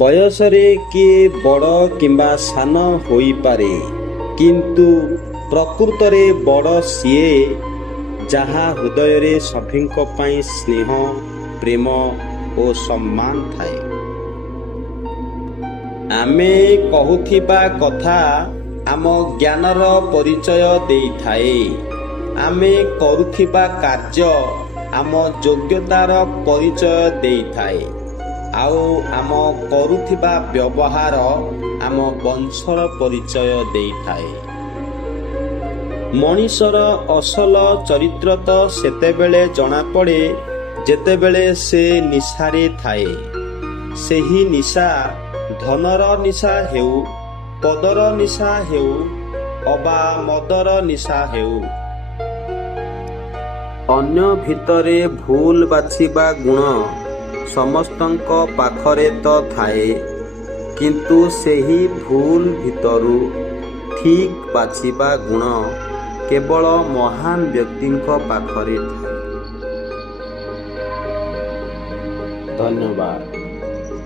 ବୟସରେ କିଏ ବଡ଼ କିମ୍ବା ସାନ ହୋଇପାରେ, କିନ୍ତୁ ପ୍ରକୃତରେ ବଡ଼ ସିଏ ଯାହା ହୃଦୟରେ ସଭିଙ୍କ ପାଇଁ ସ୍ନେହ, ପ୍ରେମ ଓ ସମ୍ମାନ ଥାଏ। ଆମେ କହୁଥିବା କଥା ଆମ ଜ୍ଞାନର ପରିଚୟ ଦେଇଥାଏ। ଆମେ କରୁଥିବା କାର୍ଯ୍ୟ ଆମ ଯୋଗ୍ୟତାର ପରିଚୟ ଦେଇଥାଏ, ଆଉ ଆମ କରୁଥିବା ବ୍ୟବହାର ଆମ ବଂଶର ପରିଚୟ ଦେଇଥାଏ। ମଣିଷର ଅସଲ ଚରିତ୍ର ତ ସେତେବେଳେ ଜଣାପଡ଼େ ଯେତେବେଳେ ସେ ନିଶାରେ ଥାଏ। ସେହି ନିଶା ଧନର ନିଶା ହେଉ, ପଦର ନିଶା ହେଉ ଅବା ମଦର ନିଶା ହେଉ। ଅନ୍ୟ ଭିତରେ ଭୁଲ ବାଛିବା ଗୁଣ ସମସ୍ତଙ୍କ ପାଖରେ ତ ଥାଏ, କିନ୍ତୁ ସେହି ଭୁଲ ଭିତରୁ ଠିକ୍ ବାଛିବା ଗୁଣ କେବଳ ମହାନ ବ୍ୟକ୍ତିଙ୍କ ପାଖରେ ଥାଏ। ଧନ୍ୟବାଦ।